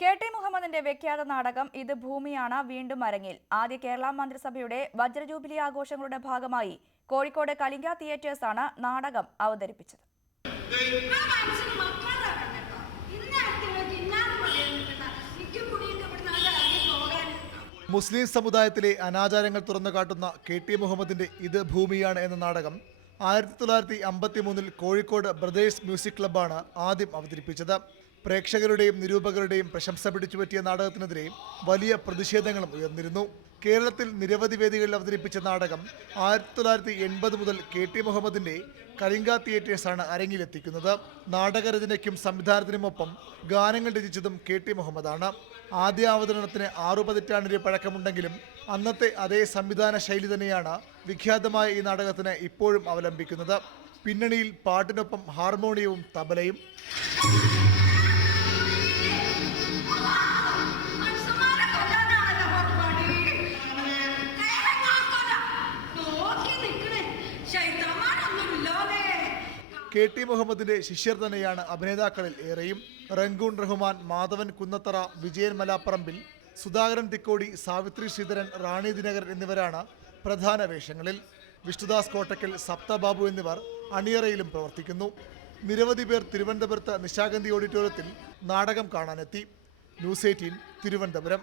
K T. മുഹമ്മദിന്റെ വിഖ്യാത നാടകം ഇത് ഭൂമിയാണ് വീണ്ടും അരങ്ങിൽ. ആദ്യ കേരള മന്ത്രിസഭയുടെ വജ്രജൂബിലി ആഘോഷങ്ങളുടെ ഭാഗമായി കോഴിക്കോട് കലിംഗ തിയേറ്റേഴ്സാണ് നാടകം അവതരിപ്പിച്ചത്. മുസ്ലിം സമുദായത്തിലെ അനാചാരങ്ങൾ തുറന്നുകാട്ടുന്ന കെ.ടി. മുഹമ്മദിന്റെ ഇത് ഭൂമിയാണ് എന്ന നാടകം 1953 കോഴിക്കോട് ബ്രദേഴ്സ് മ്യൂസിക് ക്ലബ്ബാണ് ആദ്യം അവതരിപ്പിച്ചത്. പ്രേക്ഷകരുടെയും നിരൂപകരുടെയും പ്രശംസ പിടിച്ചുപറ്റിയ നാടകത്തിനെതിരെ വലിയ പ്രതിഷേധങ്ങളും ഉയർന്നിരുന്നു. കേരളത്തിൽ നിരവധി വേദികളിൽ അവതരിപ്പിച്ച നാടകം 1980 മുതൽ കെ.ടി. മുഹമ്മദിന്റെ കലിംഗ തിയേറ്റേഴ്സാണ് അരങ്ങിലെത്തിക്കുന്നത്. നാടകരചനയ്ക്കും സംവിധാനത്തിനുമൊപ്പം ഗാനങ്ങൾ രചിച്ചതും കെ.ടി. മുഹമ്മദാണ്. ആദ്യ അവതരണത്തിന് 6 പതിറ്റാണ്ടിന്റെ പഴക്കമുണ്ടെങ്കിലും അന്നത്തെ അതേ സംവിധാന ശൈലി തന്നെയാണ് വിഖ്യാതമായ ഈ നാടകത്തിന് ഇപ്പോഴും അവലംബിക്കുന്നത്. പിന്നണിയിൽ പാട്ടിനൊപ്പം ഹാർമോണിയവും തബലയും. കെ.ടി. മുഹമ്മദിന്റെ ശിഷ്യർ തന്നെയാണ് അഭിനേതാക്കളിൽ ഏറെയും. റങ്കൂൺ റഹ്മാൻ, മാധവൻ കുന്നത്തറ, വിജയൻ മലാപ്പറമ്പിൽ, സുധാകരൻ തിക്കോടി, സാവിത്രി ശ്രീധരൻ, റാണി ദിനകരൻ എന്നിവരാണ് പ്രധാന വേഷങ്ങളിൽ. വിഷ്ണുദാസ് കോട്ടക്കൽ, സപ്തബാബു എന്നിവർ അണിയറയിലും പ്രവർത്തിക്കുന്നു. നിരവധി പേർ തിരുവനന്തപുരത്ത് നിശാഗന്ധി ഓഡിറ്റോറിയത്തിൽ നാടകം കാണാനെത്തി. ന്യൂസ് 18 തിരുവനന്തപുരം.